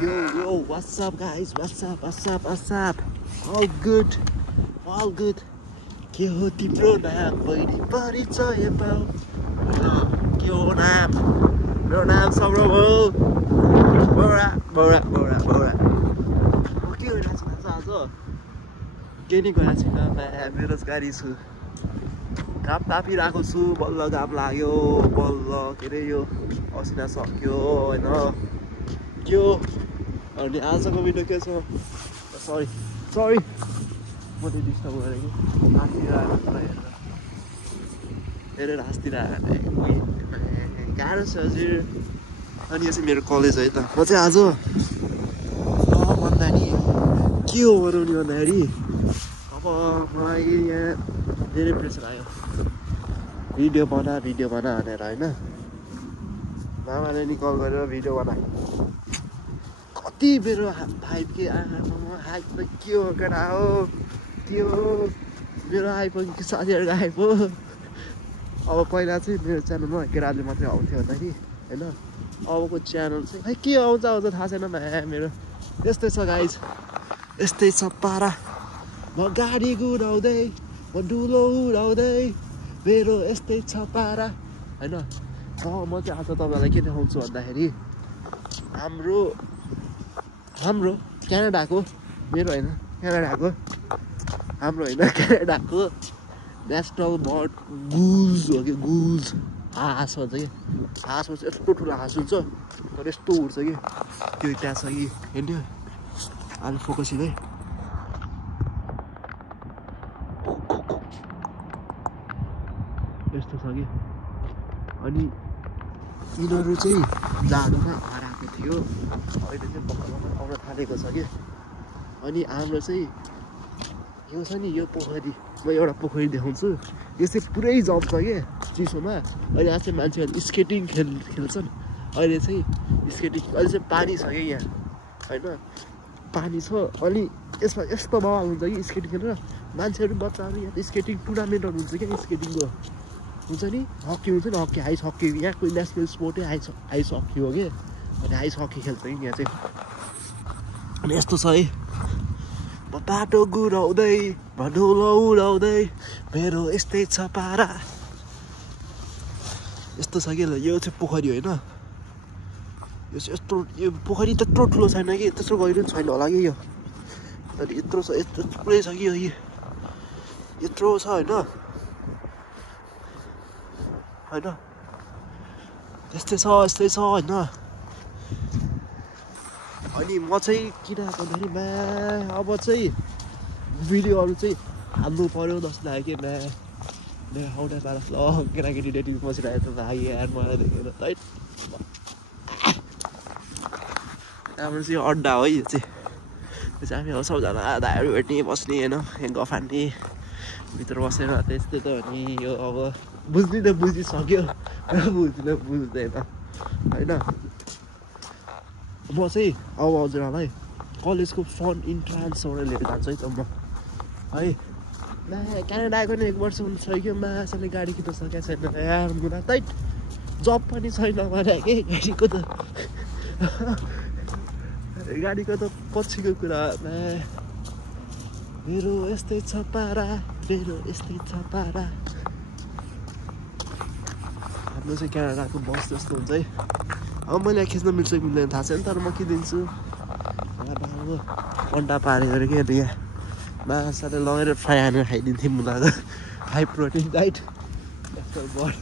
Yo, what's up guys? What's up? All good. के हो तिम्रो नाम बहिनी परिचय पाऊ के हो नाम मेरो नाम सौरभ हो बौरा के गरिरहेको छु आज केही नि गरेको छैन बेरोजगारी छु घाम तापिरहेको छु बल्ल घाम लाग्यो बल्ल के अरे यो असिना सक्यो होइन के हो अनि आजको भिडियो के छ सरी मैले डिस्टर्ब गरेँ कि हाँसिरहेको हेरेर हाँसिरहेको गाह्रो छ हजुर अनि यो चाहिँ मेरो कलेज है त म चाहिँ आज भन्दा नि के हो बनाउने भन्दाखेरि अब मलाई यहाँ धेरै प्रेसर आयो भिडियो बना भनेर होइन मामाले नि कल गरेर भिडियो बना कति मेरो हाइप के हाइप त के हो केटा हो त्यो मेरो हाइप कि साथीहरूको हाइप हो अब पहिला चाहिँ मेरो च्यानलमा केटाले मात्रै आउँथ्यो भन्दाखेरि होइन अबको च्यानल चाहिँ खै के आउँछ थाहा छैन मेरो यस्तै छ गाइज यस्तै छ पारा म गाडी गुडाउँदै म डुलो उडाउँदै मेरो यस्तै छ पारा होइन म चाहिँ आज तपाईँलाई के देखाउँछु भन्दाखेरि हाम्रो क्यानाडाको मेरो होइन क्यानाडाको नेसनल बर्ड गुज हो कि गुज हाँस भन्छ कि हाँसमा चाहिँ यस्तो ठुलो हाँस हुन्छ तर यस्तो उड्छ कि त्यो त्यहाँ छ कि हेर्नु अहिले फोकसिङ है यस्तो छ कि अनि यिनीहरू चाहिँ जाडोमा हराएको थियो अहिले चाहिँ पक्का आउन थालेको छ कि अनि हाम्रो चाहिँ यो छ नि यो पोखरी म एउटा पोखरी देखाउँछु यो चाहिँ पुरै जम्छ कि चिसोमा अहिले आज चाहिँ मान्छेहरू स्केटिङ खेल्छन् अहिले चाहिँ पानी छ कि यहाँ होइन पानी छ अनि यसमा यस्तो बवाल हुन्छ कि स्केटिङ खेलेर मान्छेहरू बच्चाहरू यहाँ स्केटिङ टुर्नामेन्टहरू हुन्छ क्या स्केटिङको हुन्छ नि हकी हुन्छ नि हकी आइस हकी यहाँको नेसनल स्पोर्टै आइस हकी हो कि अनि आइस हकी खेल्छ कि यहाँ चाहिँ अनि यस्तो छ है म बाटो गुडाउँदै ढुलो उडाउँदै मेरो यस्तै छ पारा यस्तो छ कि यो चाहिँ पोखरी होइन यो चाहिँ यस्तो यो पोखरी त्यत्रो ठुलो छैन कि त्यत्रो गहिरो छैन होला कि यो अनि यत्रो छ यत्रो थुप्रै छ कि यो यत्रो छ होइन यस्तै छ होइन अनि म चाहिँ किन भन्दाखेरि अब चाहिँ भिडियोहरू चाहिँ हाल्नु पऱ्यो जस्तो लाग्यो कि आउँदै पारा ल केटाकेटी डेटिङ बसिरहेको छ भाइ यार मलाई देखेर है हाम्रो चाहिँ अड्डा हो यो चाहिँ हामी अब सबजना दाहरू भेट्ने बस्ने होइन गफ हान्ने भित्र बसेर त्यस्तै त हो नि यो अब बुझ्ने त बुझिसक्यो बुझ्दैन होइन म चाहिँ अब हजुरहरूलाई कलेजको फन्ड इन्ट्रान्सबाट लिएर जान्छु है त म है क्यानाडाको नि 1 वर्ष हुनसक्यो माछाले गाडी किन्न सकेको छैन यार मुना तै जब पनि छैन भने के गाडीको त पछिको कुरा मेरो यस्तै छ पारा हाम्रो चाहिँ क्यानाडाको बस जस्तो हुन्छ है अब मैले खिच्न मिल्छ कि मिल्दैन थाहा छैन तर म के दिन्छु अन्डा पारेर के यहाँ माछाले लगेर फ्राई हानेर खाइदिन्थेँ मुलाको हाई प्रोटिन डाइट बर्ड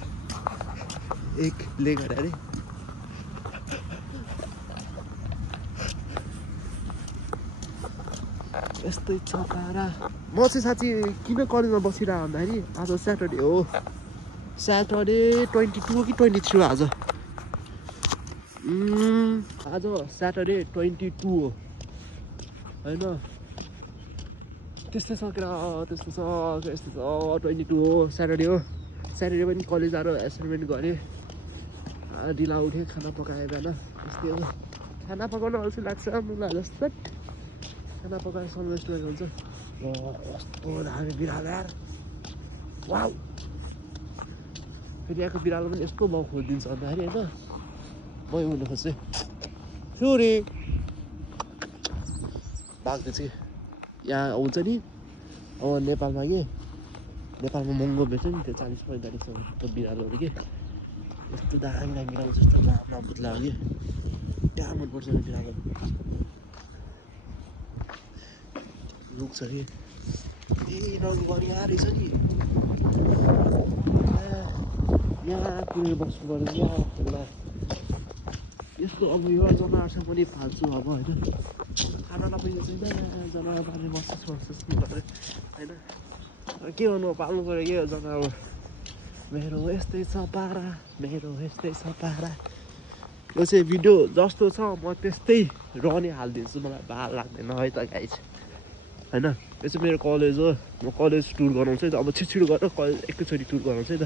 एक लेग अरे यस्तै छ पारा म चाहिँ साँच्ची किन कलेजमा बसिरहेको भन्दाखेरि आज स्याटरडे हो स्याटरडे 22 हो कि 23 हो आज स्याटरडे 22 हो होइन त्यस्तै छ केटा त्यस्तो छ 22 हो स्याटरडे पनि कलेज आएर एसाइनमेन्ट गरेँ ढिला उठेँ खाना पकाएँ बिहान त्यस्तै हो खाना पकाउन अल्छी लाग्छ मुला जस्तो खाना पकाएर सनराइज हुन्छ कस्तो दामी बिरालो यार वाउ फेरि यहाँको बिरालो पनि यस्तो भाउ खोजिदिन्छ भन्दाखेरि होइन म हुनु खोज्छु बाघले चाहिँ यहाँ आउँछ नि अब नेपालमा के नेपालमा महँगो बेच्छ नि त्यो 40-45 बिरालोहरू के यस्तो दामी दामी बिरालो जस्तो लामो पुत्ला हो कि क्या मनपर्छ यो बिरालो रुख्छ कि नगरी रहेछ नि यहाँ कुरेर बस्नु पर्यो यहाँ यस्तो अब यो जनावरसँग पनि फाल्छु अब होइन खाना नपाइन्छ छैन जनावर पाल्ने महसुस गर्नु पऱ्यो होइन के गर्नु पाल्नु पऱ्यो के जनावर मेरो यस्तै छ पारा मेरो यस्तै छ पारा यो चाहिँ भिडियो जस्तो छ म त्यस्तै रहने हालिदिन्छु मलाई भार लाग्दैन है त गाइज होइन यो चाहिँ मेरो कलेज हो म कलेज टुर गराउँछु है त अब छिटो गरेर कलेज एकैचोटि टुर गराउँछु है त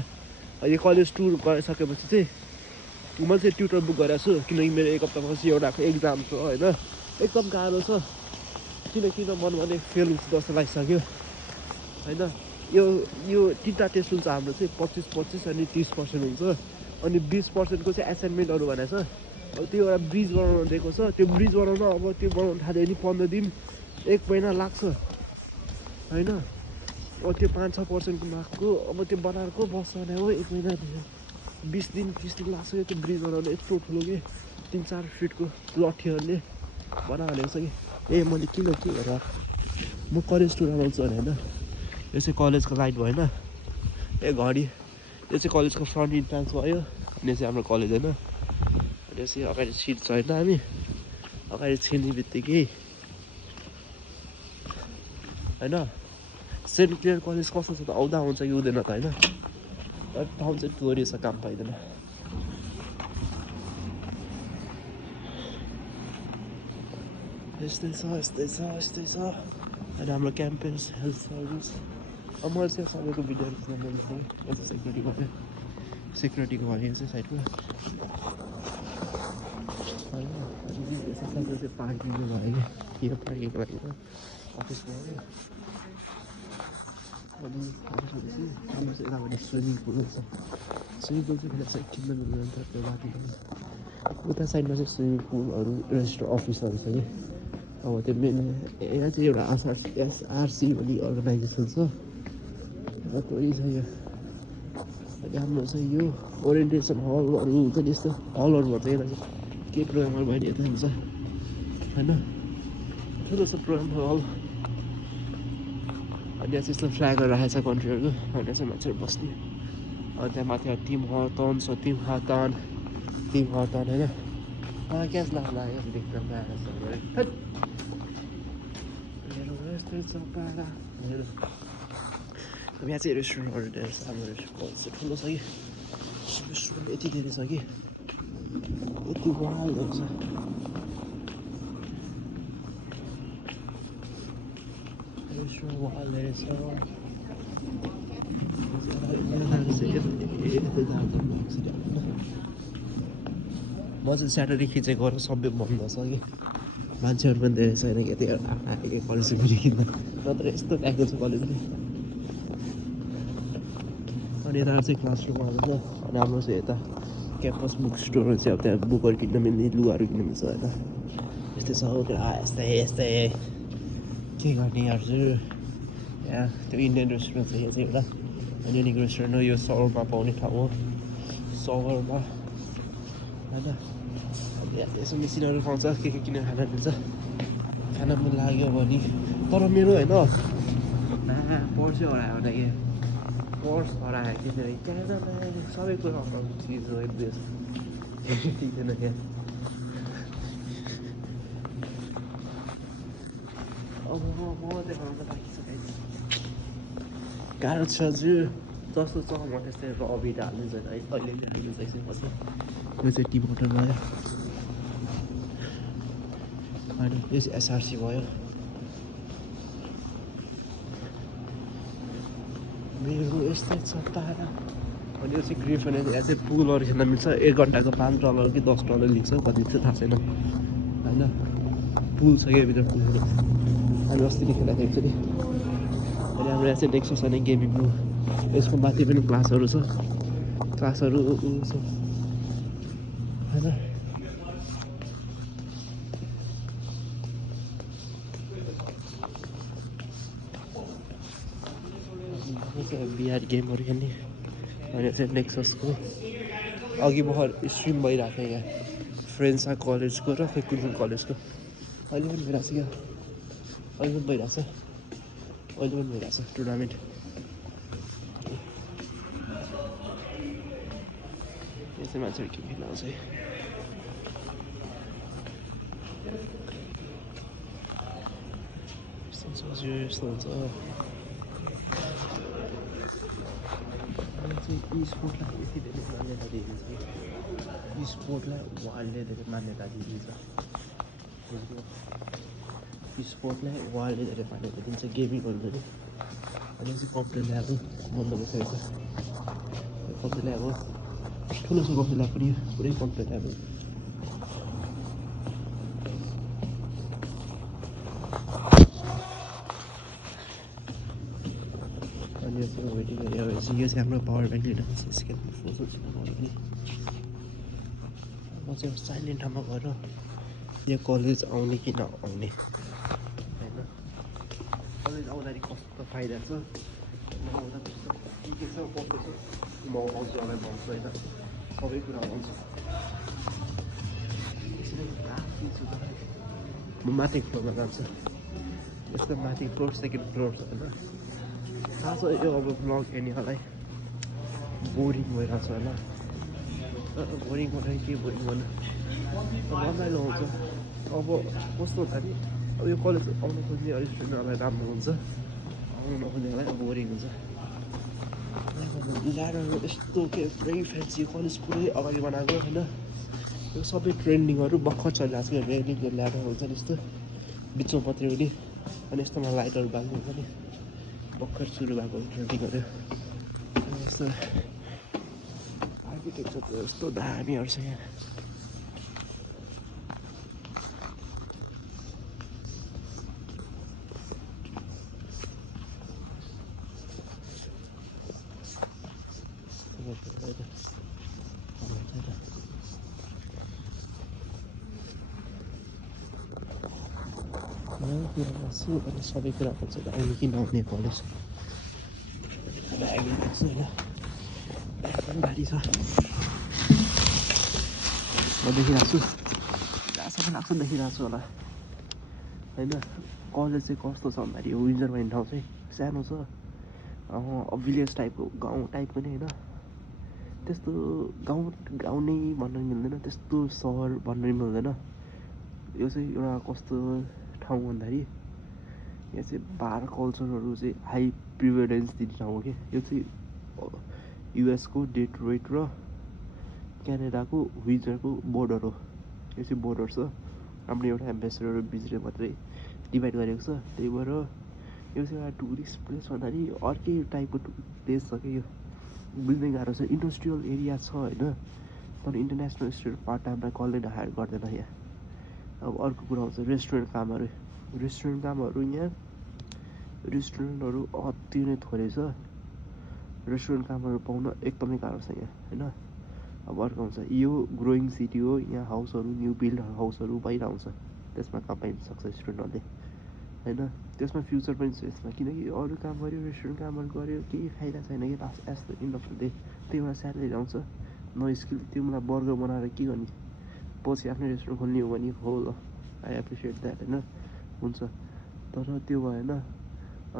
यो कलेज टुर गरिसकेपछि चाहिँ मैले चाहिँ ट्युटर बुक गरेको छु किनकि मेरो एक हप्तापछि एउटाको एक्जाम छ होइन एकदम गाह्रो छ किन मनभने फेल हुन्छ जस्तो लागिसक्यो होइन यो तिनवटा टेस्ट हुन्छ हाम्रो चाहिँ 25 अनि 30% हुन्छ अनि 20%को चाहिँ एसाइनमेन्टहरू भनेको छ अब त्यो एउटा ब्रिज बनाउन दिएको छ त्यो ब्रिज बनाउन अब त्यो बनाउनु थाल्यो भने 15 दिन 1 महिना लाग्छ होइन अब त्यो 5-6%को मार्कको अब त्यो बनाएको बस्छ भने हो 1 महिना 20 दिन 30 दिन लाग्छ त्यो ब्रिज बनाउनु यत्रो ठुलो कि 3-4 फिटको लठीहरूले बनाएको छ कि मैले के गरेर म कलेज टुर आउँछु भने होइन यो चाहिँ कलेजको लाइट भएन घडी यो चाहिँ कलेजको फ्रन्ट इन्ट्रान्स भयो अनि यो चाहिँ हाम्रो कलेज होइन अनि यो चाहिँ अगाडि छिर्छ होइन हामी अगाडि छिर्ने बित्तिकै होइन सेन्ट क्लियर कलेज कस्तो छ त आउँदा आउँछ कि हुँदैन त होइन ठाउँ चाहिँ टुरी छ काम पाइँदैन यस्तै छ अनि हाम्रो क्याम्पस हेल्थ सर्भिस अब मैले चाहिँ सबैको भिडियोहरू सेक्युरिटीको भयो यो चाहिँ साइडमा होइन सबै चाहिँ पार्किङको भयो कि यो पार्किङको लागि अफिस भयो अनि हाम्रो चाहिँ यतापट्टि स्विमिङ पुल छ स्विमिङ पुल चाहिँ फेरि एकछिनमा मिल्दैन त्यो माथि उता साइडमा चाहिँ स्विमिङ पुलहरू रेजिस्टर अफिसहरू छ कि अब त्यो मेन यहाँ चाहिँ एउटा एसआरसी भन्ने अर्गनाइजेसन छ थोरै छ यो अनि हाम्रो चाहिँ यो ओरिएन्टेसन हलहरू हुन्छ नि यस्तो हलहरू भन्छ यसलाई चाहिँ केही प्रोग्रामहरू भयो नि यता हुन्छ होइन ठुलो छ प्रोग्राम हल अनि यहाँ चाहिँ यस्तो फ्ल्यागहरू राखेको छ कन्ट्रीहरूको अनि चाहिँ मान्छेहरू बस्ने अनि त्यहाँ माथि टिम हर्टन छ टिम हर्टन होइन क्या लाग्यो देख्न यस्तै छ पारा अब यहाँ चाहिँ रेस्टुरेन्टहरू धेरै छ हाम्रो रेस्टुरेन्ट चाहिँ ठुलो छ कि रेस्टुरेन्ट यति धेरै छ कि यति वालहरू छ रेस्टुरेन्ट वाल धेरै छ म चाहिँ स्याटरडे खिचेको सबै बन्द छ कि मान्छेहरू पनि धेरै छैन कि त्यो कलेज फेरि किन्न नत्र यस्तो प्याकेज छ कलेज नि अनि यता चाहिँ क्लासरुमहरू छ अनि हाम्रो चाहिँ यता क्याम्पस बुक स्टोरहरू चाहिँ अब त्यहाँ बुकहरू किन्न मिल्ने लुगाहरू किन्नु मिल्छ होइन यस्तै छ यस्तै के गर्ने हजुर यहाँ त्यो इन्डियन रेस्टुरेन्ट छ यहाँ चाहिँ एउटा इन्डियन रेस्टुरेन्ट हो यो सहरमा पाउने ठाउँ हो सहरमा होइन यसो मेसिनहरू पाउँछ के किनेर खाना मिल्छ खाना मन लाग्यो भने तर मेरो होइन पर्सै हरायो भने कि पर्स हरायो किनभने त्यहाँ सबै कुरा हराउने चिज हो एड्रेस ठिकदैन क्या अब म देखाउनु त बाँकी छ गाह्रो छ हजुर जस्तो छ म त्यस्तै रबिट हाल्नु छैन है अहिले चाहिँ हाल्नु चाहिँ पछि यो चाहिँ टी बोटल भयो होइन यो चाहिँ एसआरसी भयो मेरो यस्तै छ तारा अनि यो चाहिँ ग्रिफन यहाँ चाहिँ पुलहरू खेल्न मिल्छ 1 घन्टाको $5 कि $10 लिन्छ कति चाहिँ थाहा छैन होइन पुल छ क्या भित्र पुलहरू हामी अस्ति खेलेको थियौँ एकचोटि अनि हाम्रो यहाँ चाहिँ नेक्स्ट छ नि गेमिङ रूम यसको माथि पनि क्लासहरू छ क्लासहरू छ होइन बिआर गेमहरू खेल्ने अनि चाहिँ नेक्ससको अघि भर्खर स्ट्रिम भइरहेको थियो यहाँ फ्रेन्ड्स कलेजको र खै कुन कलेजको अहिले पनि भइरहेको छ क्या अहिले पनि भइरहेको छ टुर्नामेन्ट यो चाहिँ मान्छेहरू के खेल्न आउँछ है यस्तो हुन्छ चाहिँ स्पोर्टलाई यति धेरै मान्यता दिइन्छ स्पोर्टलाई वर्ल्डले धेरै मान्यता दिइन्छ स्पोर्टलाई वर्ल्डले धेरै मान्यता दिन्छ गेमिङहरू पनि अनि चाहिँ कम्प्युटर ल्याबहरू बन्द भइसकेको छ कम्प्युटर ल्याब हो ठुलो छ कम्प्युटर ल्याब पनि पुरै कम्प्युटर ल्याब हो अनि यो वेटिङ गरेपछि यो चाहिँ हाम्रो पावर ब्याङ्क लिएर स्क्यान फोटो पनि म चाहिँ साइलेन्ट ठाउँमा गएर यो कलेज आउने कि नआउने होइन कलेज आउँदाखेरि कस्तो फाइदा छ नआउँदा के छ कस्तो छ म आउँछु होला भन्छु होइन सबै कुरा आउँछ म माथि फ्लोरमा जान्छु यसको माथि फ्लोर सेकेन्ड फ्लोर छ होइन थाहा छ यो अब ब्लग हेर्नेहरूलाई बोरिङ भइरहेको छ होइन बोरिङ बनायो के बोरिङ गर्नु रमाइलो हुन्छ अब कस्तो हुन्छ नि अब यो कलेज आउनु खोज्ने अलिक स्टुडेन्टहरूलाई राम्रो हुन्छ आउनु नखोज्नेहरूलाई बोरिङ हुन्छ ल्याडरहरू यस्तो के पुरै फ्यान्सी कलेज पुरै अगाडि बनाएको होइन यो सबै ट्रेन्डिङहरू भर्खर चलिरहेको छ रेलिङको ल्याडर हुन्छ नि यस्तो बिचमा पत्रिका हुने अनि यस्तोमा लाइटहरू बाल्नु हुन्छ नि भर्खर सुरु भएको ट्रेन्डिङहरू यस्तो आर्किटेक्चर त यस्तो दामीहरू छ यहाँ बस्छु अनि सबै कुरा हुन्छ आउने कि नआउने कलेज ब्याग राख्छु होइन भारी छ म देखिरहेको छु जहाँसम्म लाग्छ देखिरहेको छु होला होइन कलेज चाहिँ कस्तो छ भन्दाखेरि यो विन्जर भन्ने ठाउँ चाहिँ सानो छ भिलेज टाइपको गाउँ टाइपको नि होइन त्यस्तो गाउँ नै भन्न मिल्दैन त्यस्तो सहर भन्न मिल्दैन यो चाहिँ एउटा कस्तो ठाउँ भन्दाखेरि यहाँ चाहिँ बार कल्चरहरू चाहिँ हाई प्रिभरेन्स दिने ठाउँ हो कि यो चाहिँ युएसको डेट्रोइट र क्यानाडाको विन्जरको बोर्डर हो यो चाहिँ बोर्डर छ हाम्रो एउटा एम्बेसडर बिचले मात्रै डिभाइड गरेको छ त्यही भएर यो चाहिँ एउटा टुरिस्ट प्लेस भन्दाखेरि अर्कै टाइपको प्लेस छ कि यो बुझ्नै गाह्रो छ इन्डस्ट्रियल एरिया छ होइन तर इन्टरनेसनल स्टुडेन्ट पार्ट टाइमलाई कसले हायर गर्दैन यहाँ अब अर्को कुरा आउँछ रेस्टुरेन्ट कामहरू यहाँ रेस्टुरेन्टहरू अति नै थोरै छ रेस्टुरेन्ट कामहरू पाउन एकदमै गाह्रो छ यहाँ होइन अब अर्को हुन्छ यो ग्रोइङ सिटी हो यहाँ हाउसहरू न्यू बिल्ड हाउसहरू भइरहन्छ त्यसमा काम पाइन सक्छ स्टुडेन्टहरूले होइन त्यसमा फ्युचर पनि छ यसमा किनकि अरू काम गऱ्यो रेस्टुरेन्ट कामहरू गऱ्यो केही फाइदा छैन कि last as the end of the day त्यही भएर स्यालेरी आउँछ न स्किल त्यो मलाई बर्गर बनाएर के गर्ने पछि आफ्नै रेस्टुरेन्ट खोल्ने हो भने हो ल आई एप्रिसिएट द्याट होइन हुन्छ तर त्यो भएन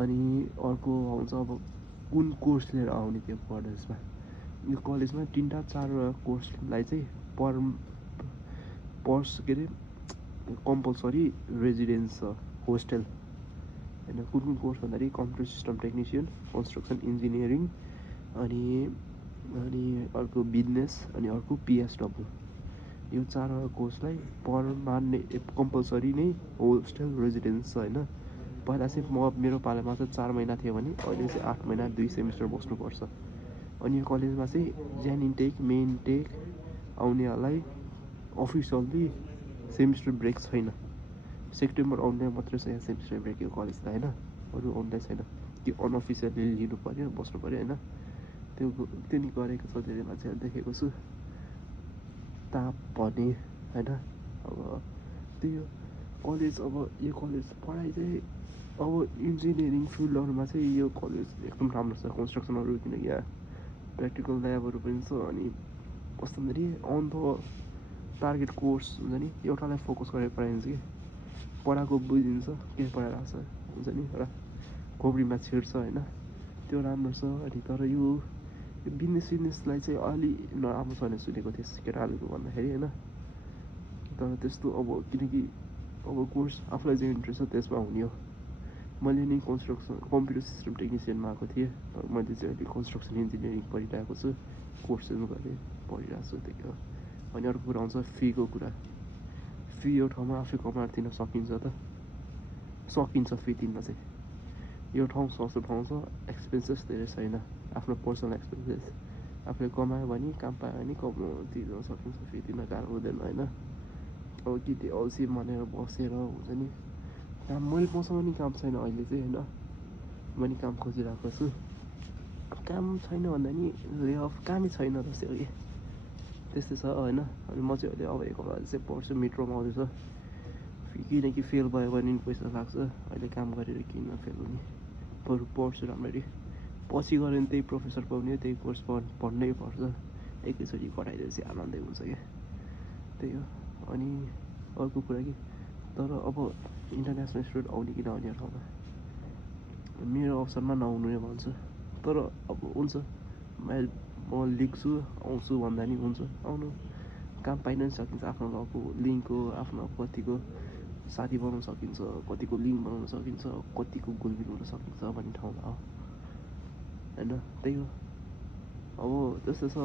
अनि अर्को आउँछ अब कुन कोर्स लिएर आउने त्यो कलेजमा यो कलेजमा 3-4 कोर्सलाई चाहिँ पर्स के अरे कम्पलसरी रेजिडेन्स छ होस्टेल होइन कुन कोर्स भन्दाखेरि computer system technician construction engineering अनि अर्को बिजनेस अनि अर्को पिएसडब्ल्यू यो 4 कोर्सलाई कम्पलसरी नै होस्टेल रेजिडेन्स छ होइन पहिला चाहिँ मेरो पालामा चाहिँ 4 महिना थियो भने अहिले चाहिँ 8 महिना 2 सेमिस्टर बस्नुपर्छ अनि यो कलेजमा चाहिँ ज्यान इन्टेक मेन इन्टेक आउनेहरूलाई अफिसियल्ली सेमिस्टर ब्रेक छैन सेप्टेम्बर आउने मात्रै छ यहाँ सेमिस्टर ब्रेक यो कलेजलाई होइन अरू आउँदै छैन त्यो अनअफिसियल्ली लिनु पऱ्यो बस्नु पऱ्यो होइन त्यो नि गरेको छ धेरै मान्छेहरू देखेको छु तापनि होइन अब त्यो कलेज अब यो कलेज पढाइ चाहिँ अब इन्जिनियरिङ फिल्डहरूमा चाहिँ यो कलेज एकदम राम्रो छ कन्स्ट्रक्सनहरू किनकि यहाँ प्र्याक्टिकल ल्याबहरू पनि छ अनि कस्तो भन्दाखेरि अन द टार्गेट कोर्स हुन्छ नि एउटालाई फोकस गरेर पढाइन्छ कि पढाएको बुझिदिन्छ के पढाइरहेको छ हुन्छ नि एउटा खोपडीमा छिर्छ होइन त्यो राम्रो छ अनि तर यो बिजनेसलाई चाहिँ अलि नराम्रो छ भने सुनेको थिएँ केटाहरूको भन्दाखेरि होइन तर त्यस्तो अब किनकि अब कोर्स आफूलाई चाहिँ इन्ट्रेस्ट छ त्यसमा हुने हो मैले नि कम्प्युटर सिस्टम टेक्निसियनमा आएको थिएँ तर मैले चाहिँ अहिले कन्स्ट्रक्सन इन्जिनियरिङ पढिरहेको छु कोर्सहरू गरेँ पढिरहेको छु त्यही हो अनि अर्को कुरा आउँछ फीको कुरा फी यो ठाउँमा आफै कमाएर दिन सकिन्छ त सकिन्छ फी तिर्न चाहिँ यो ठाउँ सस्तो ठाउँ छ एक्सपेन्सेस धेरै छैन आफ्नो पर्सनल एक्सपेन्सेस आफूले कमायो भने काम पायो भने तिर्न सकिन्छ फी तिर्न गाह्रो हुँदैन होइन अब कि त्यो अल्छी मानेर बसेर हुन्छ नि काम मसँग नि काम छैन अहिले चाहिँ होइन म नि काम खोजिरहेको छु काम छैन भन्दा नि ले अफ कामै छैन जस्तै हो कि त्यस्तै छ होइन अनि म चाहिँ अहिले अब एक हप्ता चाहिँ पढ्छु मिट्रोमा आउँदैछ किनकि फेल भयो भने नि पैसा लाग्छ अहिले काम गरेर किन फेल हुने बरु पढ्छु राम्ररी पछि गऱ्यो भने त्यही प्रोफेसर पाउने त्यही कोर्स पढ्नै पर्छ एकैचोटि कराइदिएपछि आनन्दै हुन्छ क्या त्यही हो अनि अर्को कुरा कि तर अब इन्टरनेसनल स्टुडेन्ट आउने कि नआउने ठाउँमा मेरो अप्सनमा नआउनु नै भन्छु तर अब हुन्छ म लेख्छु आउँछु भन्दा नि हुन्छ आउनु काम पाइन नि सकिन्छ आफ्नो गाउँको लिङ्कको आफ्नो कतिको साथी बनाउन सकिन्छ कतिको लिङ्क बनाउन सकिन्छ कतिको गोलबिल हुन सकिन्छ भन्ने ठाउँमा हो होइन त्यही हो अब त्यस्तो छ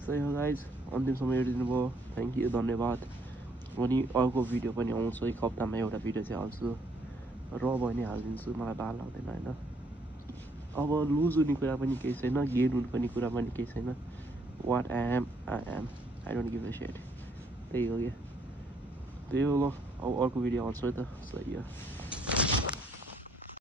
सही हो गाइज अन्तिम समय हेरिदिनु भयो थ्याङ्क यू धन्यवाद अनि अर्को भिडियो पनि आउँछ एक हप्तामा एउटा भिडियो चाहिँ हाल्छु र भयो भने हालिदिन्छु मलाई बार लाग्दैन होइन अब लुज हुने कुरा पनि केही छैन गेन हुने पनि कुरा पनि केही छैन what I am I don't give a shit त्यही हो क्या त्यही हो ल अब अर्को भिडियो आउँछ है त सही हो